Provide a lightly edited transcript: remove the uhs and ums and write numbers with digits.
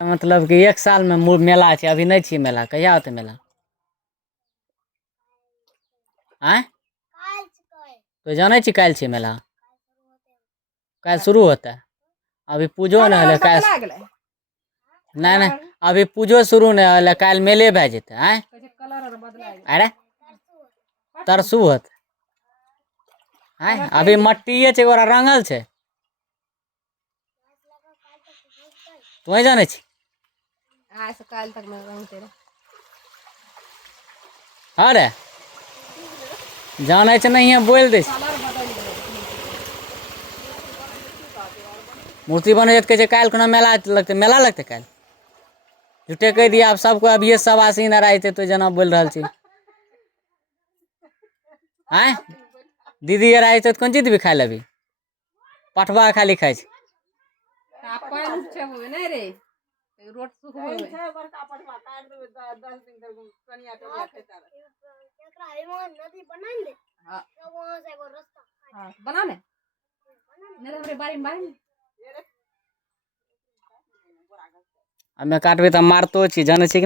मतलब कि एक साल में मेला छै, अभी नहीं छी मेला, कहिया होते मेला? आय तो जाने छी काल्हि छी मेला, काल्हि शुरू होता है। अभी पूजो नहीं होले काल्हि, नहीं नहीं अभी पूजो शुरू नहीं होले, काल्हि मेले भए जेतै। आय अरे तरसू होत, आय अभी मट्टीए छै, ओकरा रंगल छै, तू जाने छी? आज से काल तक में रंगते रहे। हाँ रे जाने छै नहीं, बोल दे। मूर्ति बने कहे छै काल्हि कोनो मेला लगते, मेला लगते काल्हि? झूठे कह दिया अब सबको, अभी सब आसीन आते तो जना बोल रहा छी। आय दीदी यार आए तो कौन चीज भी खाए लेबी? पठवा खाली खाए छै। हमें काटबे तो मारतो छी, जाने छी कि